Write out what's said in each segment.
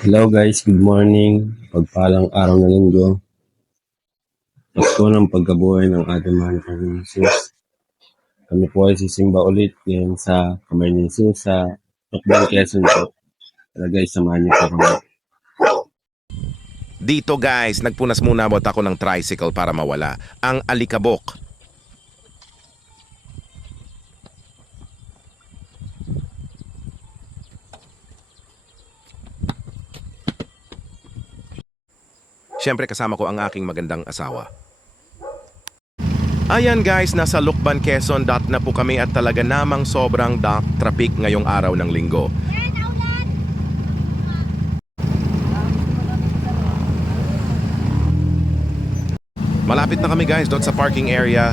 Hello guys, good morning. Pagpalang araw na linggo. Pasko ng pagkabuhay ng ating mahal na Jesus. Kami po ay sisimba ulit ngayon sa Camarines sa Tukbang Quezon po. Tara guys, samahan niyo po kami. Dito guys, nagpunas muna bot ako ng tricycle para mawala. Ang alikabok. Siyempre kasama ko ang aking magandang asawa. Ayan guys, nasa Lukban, Quezon dot na po kami at talaga namang sobrang da- traffic ngayong araw ng linggo. Malapit na kami guys doon sa parking area.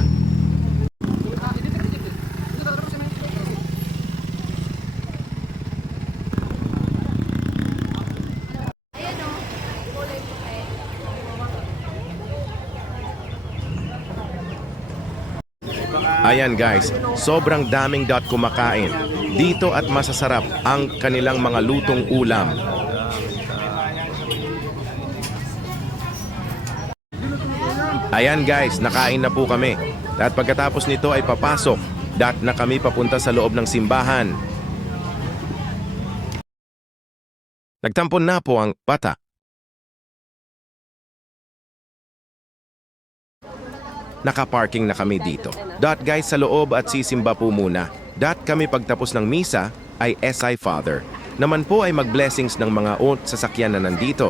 Ayan guys, sobrang daming dot kumakain. Dito at masasarap ang kanilang mga lutong ulam. Ayan guys, nakain na po kami. At pagkatapos nito ay papasok. Dat na kami papunta sa loob ng simbahan. Nagtampon na po ang bata. Nakaparking na kami dito. Dot guys sa loob at sisimba po muna. Dot kami pagtapos ng misa ay SI Father. Naman po ay mag-blessings ng mga oat sasakyan na nandito.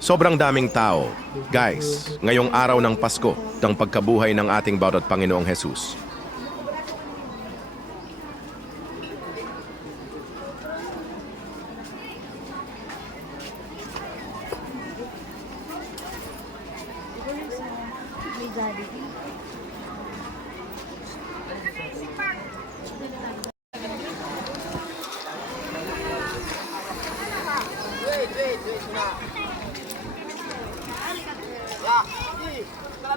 Sobrang daming tao. Guys, ngayong araw ng Pasko, ng pagkabuhay ng ating bawat Panginoong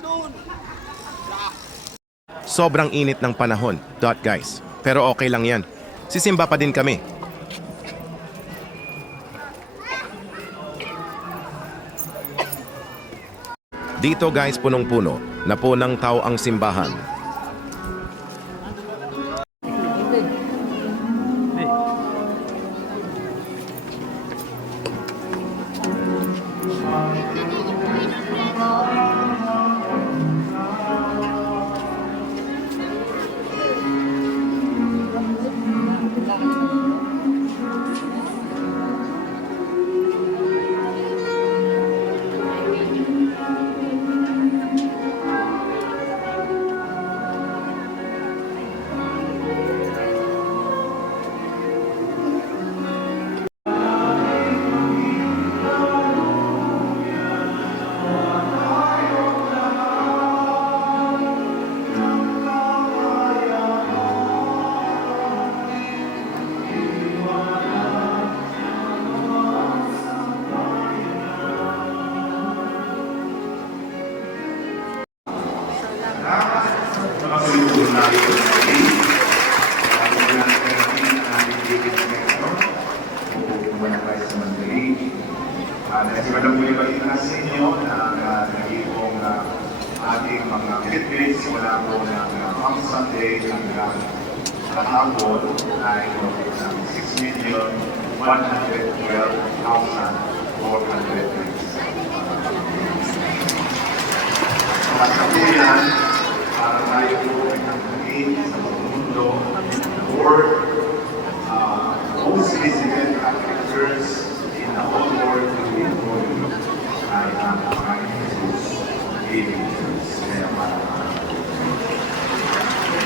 Jesus. Sobrang init ng panahon. Dot guys. Pero okay lang yan. Sisimba pa din kami. Dito guys punong-puno na po ng tao ang simbahan.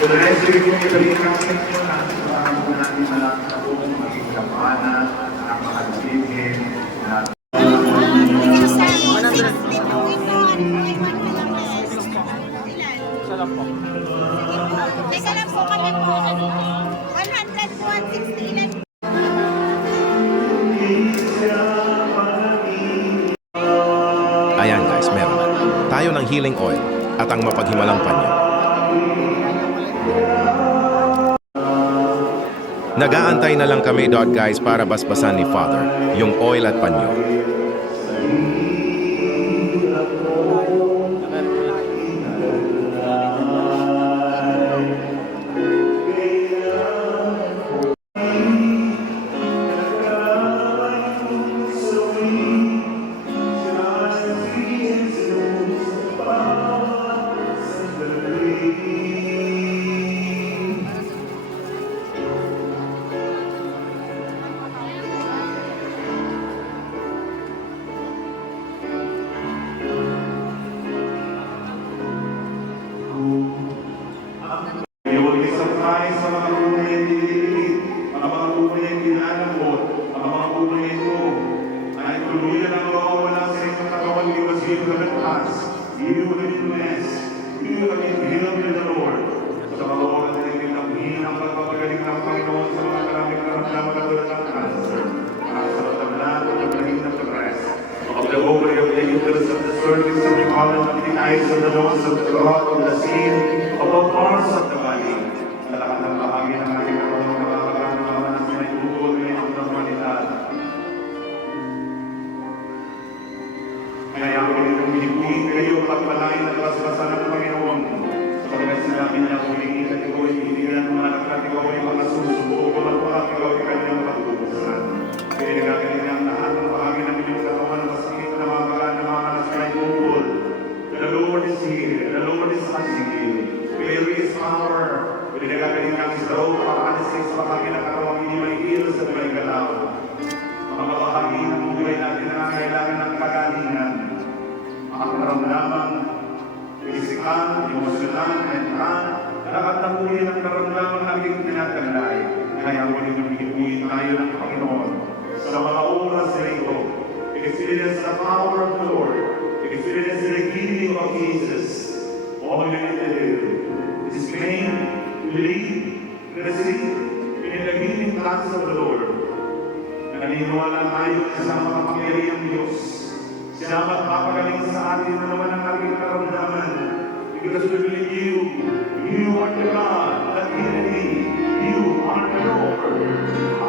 So, dahil sa sa inyo, nasusahan natin malaki na po ng maging ang makagsigil, na lang po. Teka lang po kami po. 100 po, 160 lang. Ayan guys, meron. Tayo ng healing oil at ang mapaghimalang panya. Nagaantay na lang kami, dot guys, para basbasan ni Father, yung oil at panyo. eyes and the nose of God in the sea. kapangunaman, isikan, emosyonal, mental, lahat ng uri ng karamdaman ating tinatanday. Kaya muli nabigyan tayo ng Panginoon sa mga oras na ito. Experience the power of the Lord. Experience the healing of Jesus. All you need to do is claim, believe, receive, in the healing touch of the Lord. Naniniwala tayo sa mga pangyarihan Diyos. Diyos siya ang magpapagaling sa atin na naman ang ating karamdaman. Because we believe you. You are the God that healed me. You are the Lord.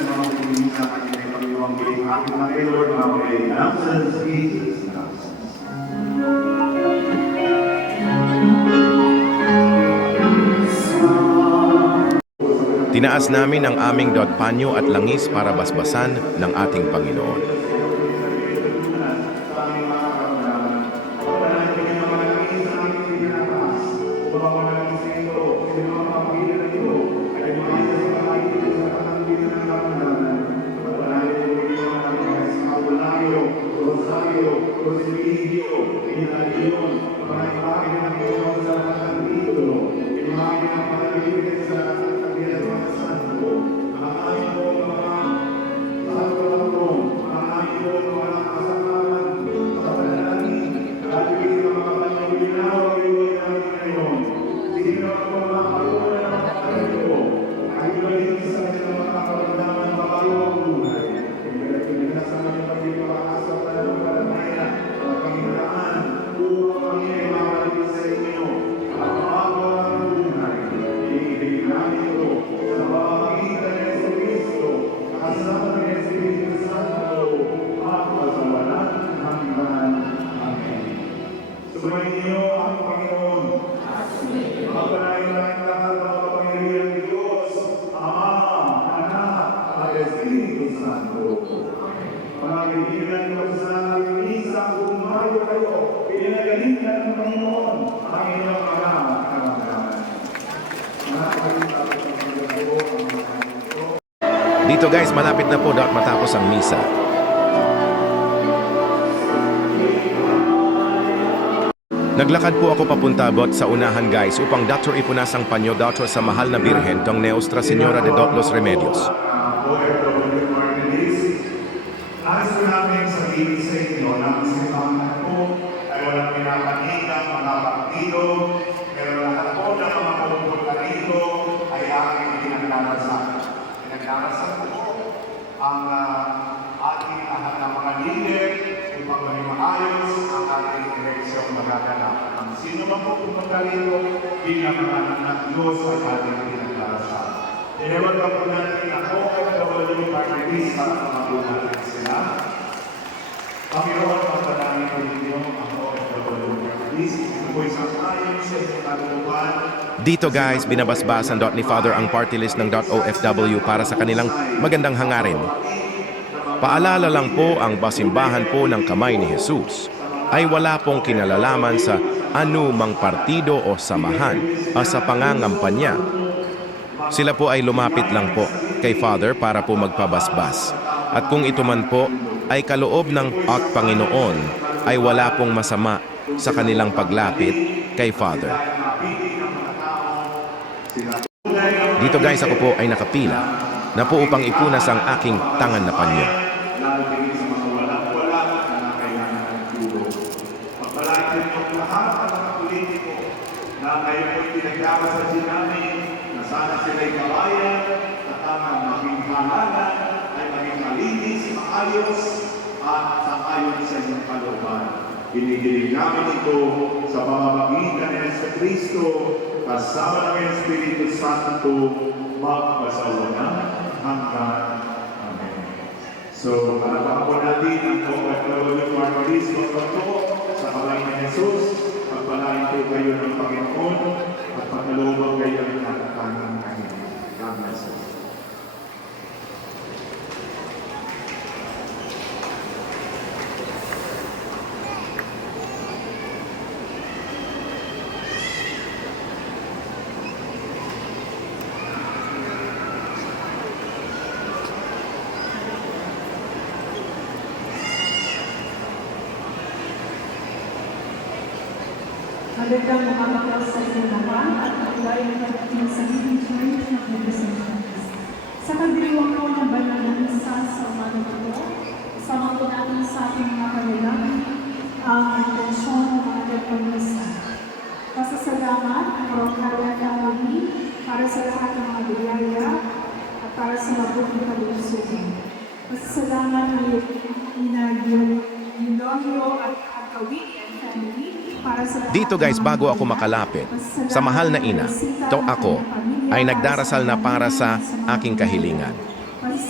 sa mga pinigin ay Panginoon biling ating mga Lord, mga mga Jesus, Tinaas namin ang aming dotpanyo at langis para basbasan ng ating Panginoon. Guys, malapit na po dahil matapos ang misa. Naglakad po ako papunta bot sa unahan guys upang Dr. ipunas ang panyo Dr. sa mahal na birhen tong Neostra Senora de Dot Los Remedios. Sabihin sa Po natin at kawalong parties para makakuha natin sila. Panginoon, magpanangin po ninyo at kawalong parties. Ito po isang ayon sa inyong kalooban. Dito guys, binabasbasan dot ni Father ang party list ng OFW para sa kanilang magandang hangarin. Paalala lang po ang basimbahan po ng kamay ni Jesus ay wala pong kinalalaman sa anumang partido o samahan o sa pangangampanya. Sila po ay lumapit lang po kay Father para po magpabasbas. At kung ito man po ay kaloob ng at Panginoon ay wala pong masama sa kanilang paglapit kay Father. Dito guys ako po ay nakapila na po upang ipunas ang aking tangan na panyo. Lalo tingin sa mga walang-wala na nakailangan ng tulong. Pagpalagin niyo ang lahat ng mga politiko na kayo po'y pinagdarasan din namin na sana sila'y kabayan at ang maging halalan ay maging malinis, maayos at sangayon sa inyong kalooban. Hinihiling namin ito sa pamamagitan ni Yesu Cristo kasama ng Espiritu Santo magpasawa na hanggang Amen. So, palakpakan po natin ang OFW Martyrs Magpagpo sa kamay ni Jesus. Pagpalain po kayo ng Panginoon at pagkalooban kayo ng natatangang kanya. God Magandang umaga sa inyo lahat at maglay ang pagdating sa Living Church ng Representatives. Sa kagriwang ko ng banal na misa sa umaga ito, isama po natin sa ating mga kanilang ang intensyon ng mga nagpamisa. Pasasalamat, Rokala Kamali, para sa lahat ng mga biyaya at para sa mabuting kalusugan. Pasasalamat ni Ina Yulonyo at Akawit Dito guys, bago ako makalapit sa mahal na ina, to ako ay nagdarasal na para sa aking kahilingan.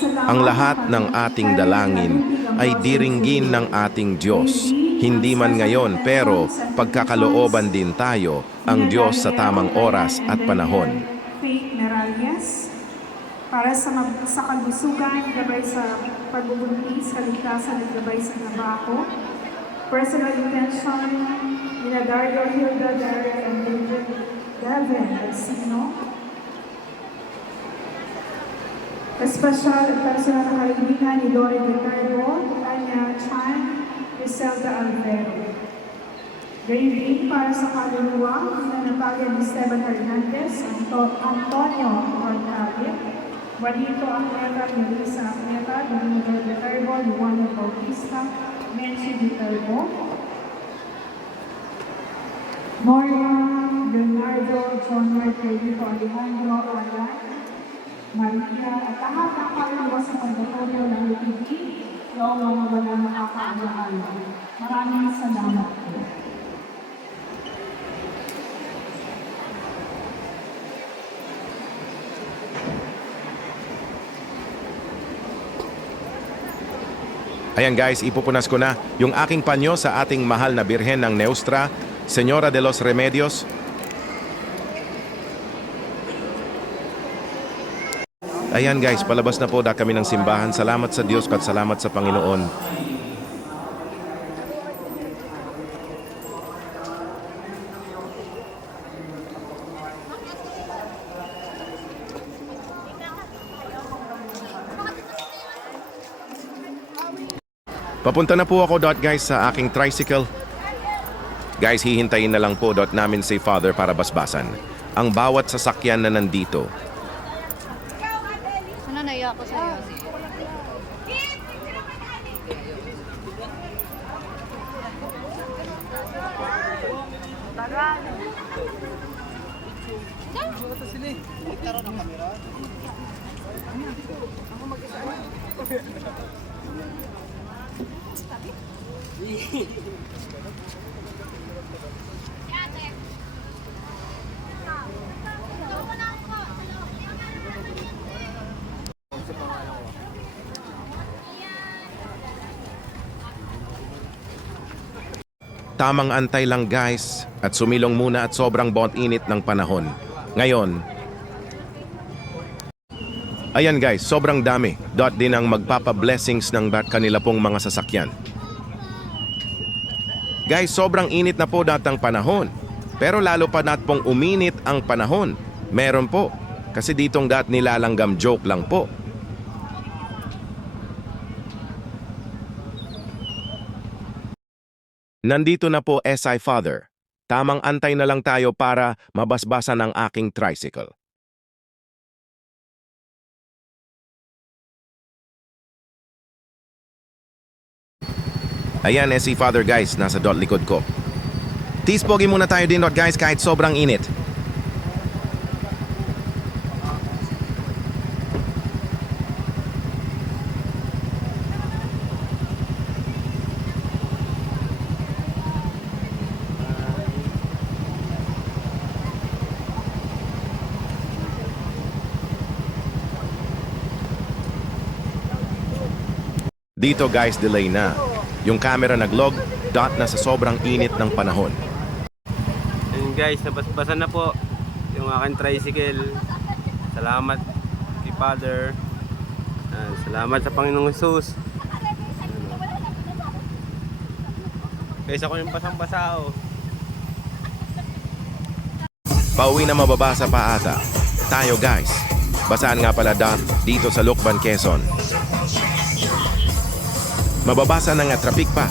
Ang lahat ng ating dalangin ay diringgin ng ating Diyos. Hindi man ngayon pero pagkakalooban din tayo ang Diyos sa tamang oras at panahon. Faith Meralias, para sa, sa kalusugan, gabay sa pagbubuntis, kaligtasan at gabay sa trabaho. Personal intention, nila Dario Hilda, Derek, and David Devin Alcino. Espesyal at personal na kaibigan ni Lori Ricardo, Tanya Chan, Griselda Alvero. Din para sa kaluluwa, nananabagan ni Esteban Hernandez, Anto- Antonio Cortavia, Juanito Agneta, Melissa Agneta, Domingo de Carbo, Luano Bautista, Menchi Viterbo, Norma Leonardo, John Margarito Alejandro Alan, Maria, at lahat ng kaluluwa sa pagdatorio ng UPD, noong mga wala makakaalaala. Maraming salamat po. Ayan guys, ipupunas ko na yung aking panyo sa ating mahal na Birhen ng Neustra, Señora de los Remedios, Ayan guys, palabas na po na kami ng simbahan. Salamat sa Diyos at salamat sa Panginoon. Papunta na po ako dot guys sa aking tricycle. Guys, hihintayin na lang po dot namin si Father para basbasan. Ang bawat sasakyan na nandito. Ano naiya ako sa'yo? Tamang antay lang guys at sumilong muna at sobrang bot init ng panahon. Ngayon, ayan guys, sobrang dami. Dot din ang magpapa-blessings ng bat kanila pong mga sasakyan. Guys, sobrang init na po datang panahon. Pero lalo pa nat pong uminit ang panahon. Meron po. Kasi ditong dat nilalanggam joke lang po. Nandito na po SI Father. Tamang antay na lang tayo para mabasbasan ang aking tricycle. Ayan, SI Father guys, nasa dot likod ko. Tispogi muna tayo din dot guys kahit sobrang init. Dito guys, delay na. Yung camera naglog, dot na sa sobrang init ng panahon. Ayun guys, nabasbasan na po yung aking tricycle. Salamat kay Father. Ah, salamat sa Panginoong Jesus. Guys, ako yung basang-basa oh. Pauwi na mababasa pa ata. Tayo guys. Basaan nga pala dot dito sa Lukban, Quezon. Mababasa na nga traffic pa.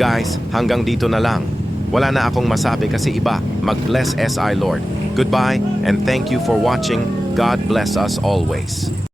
Guys, hanggang dito na lang. Wala na akong masabi kasi iba. Mag-bless SI Lord. Goodbye and thank you for watching. God bless us always.